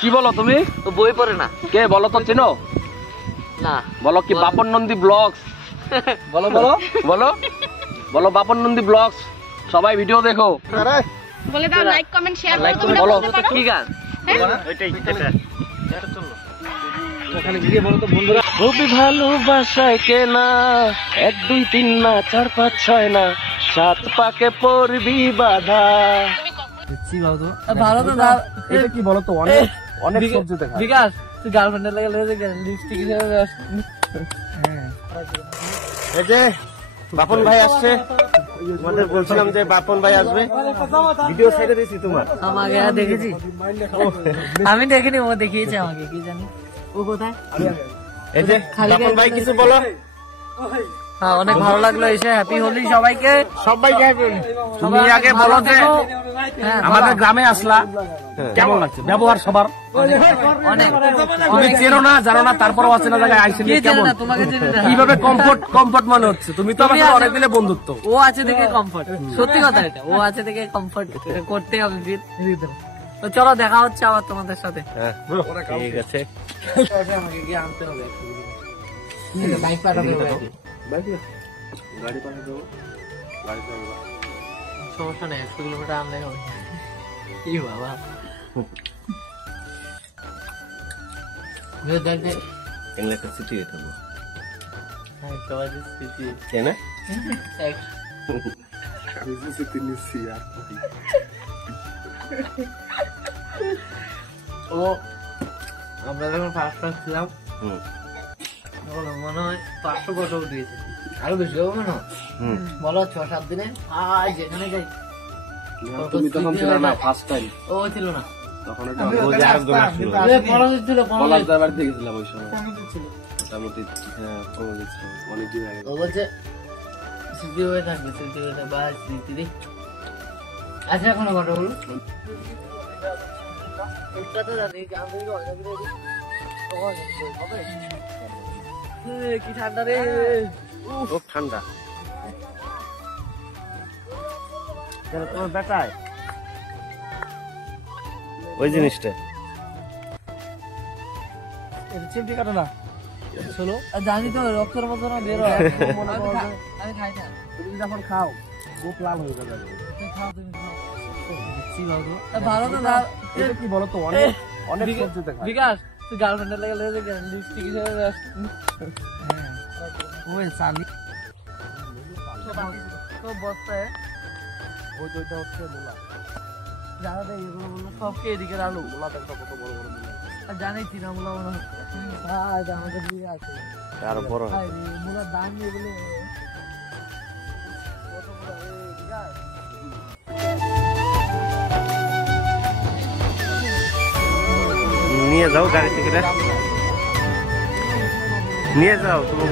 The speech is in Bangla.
কি বলো তুমি? বই পড়ে না। কে বলো তো, চিনো না? বলো কি বাপন নন্দী ব্লগস। বলো বলো বলো বলো বাপন নন্দী ব্লগস। সবাই ভিডিও দেখো, বলে দাও লাইক কমেন্ট শেয়ার লাইক করে বলো কি গান? ওইটাই এটা চলো ওখানে গিয়ে বলো তো বন্ধুরা। খুবই ভালোবাসায় কেনা 1 2 3 না 4 5 6 না 7 পাকে পড়বি বাধা। ভালো তো এটা কি বলো তো, অনেক অনেক সবজি দেখা। বিকাশ তুই গার্লফ্রেন্ডের লাগে লিপস্টিক হিসেবে এই যে বাপন ভাই আসছে, তোমাদের বলছিলাম যে বাপন ভাই আসবে। ভিডিও ছেড়ে দিয়েছি তোমার। আমাকে দেখেছি, আমি দেখিনি, ও দেখিয়েছে আমাকে। কি জানি ও কোথায়। এই যে বাপন ভাই কিছু বলো। হ্যাঁ, অনেক ভালো লাগলো এসে। হ্যাপি হোলি সবাইকে। সবাইকে হ্যাপি হোলি। তুমি আগে বলো যে আমাদের গ্রামে আসলা কেমন লাগছে? ব্যবহার সবার অনেক তুমি চেনো না জানো না, তারপরও আছে না জায়গায় আইসে কেমন কিভাবে কমফর্ট মনে হচ্ছে? তুমি তো আমার অনেক দিনে বন্ধুত্ব। ও আছে দেখে কমফর্ট, সত্যি কথা এটা। ও আছে দেখে কমফর্ট করতে হবে। তো চলো দেখা হচ্ছে আবার তোমাদের সাথে। ঠিক আছে, আমাকে গিয়ে আনতে হবে। বাইক পাঠাতে হবে, গাড়ি পাঠিয়ে দেবো। সমস্যা নেই, 100 কিলোমিটার আনলে হবে। কি বাবা একটা স্মৃতি হয়ে থাকবো। হ্যাঁ, সবাই স্মৃতি তাই না? ও আমরা যখন ফার্স্ট ছিলাম তখন মনে হয় 500 কত দিয়েছে, আরো বেশি হবে মনে হয়। বলো 6-7 দিনে যেখানে যাই। তুমি তখন ছিল না, ফার্স্ট টাইম ও ছিল না তখন। এটা আরেকজন আসছিল, পলাশ ছিল, পলাশ দাবার থেকে গেছিলাম ওই সময় মোটামুটি। অনেক দিন আগে। ও বলছে স্মৃতি হয়ে থাকবে, স্মৃতি হয়ে থাকবে। আর স্মৃতি দেখ। আচ্ছা, এখনো কথা বলুন। কি ঠান্ডা রে, খুব ঠান্ডা। তোমার বেটায় ওই জিনিসটা চিমটি কাটো না। জানি তো রক্তের মতো না বের হয়। আমি খাই না। তুমি যখন খাও বুক লাল হয়ে যাবে। ভালো তো এটা কি বলো তো, অনেক অনেক সবজি দেখা। বিকাশ তুই গার্লফ্রেন্ডের লাগে লিপস্টিক হিসেবে তো বস্তায় ওইটা হচ্ছে মূলা। জানা দেয় এগুলো বললো সবকে এদিকে আলু মূলা দেখো কত বড় বড় মূলা। জানি চিনা মূলা মনে হচ্ছে। আমাদের দিকে আছে আরো বড় মূলার দাম এগুলো। নিয়ে যাও গাড়ি থেকে, নিয়ে যাও তোমার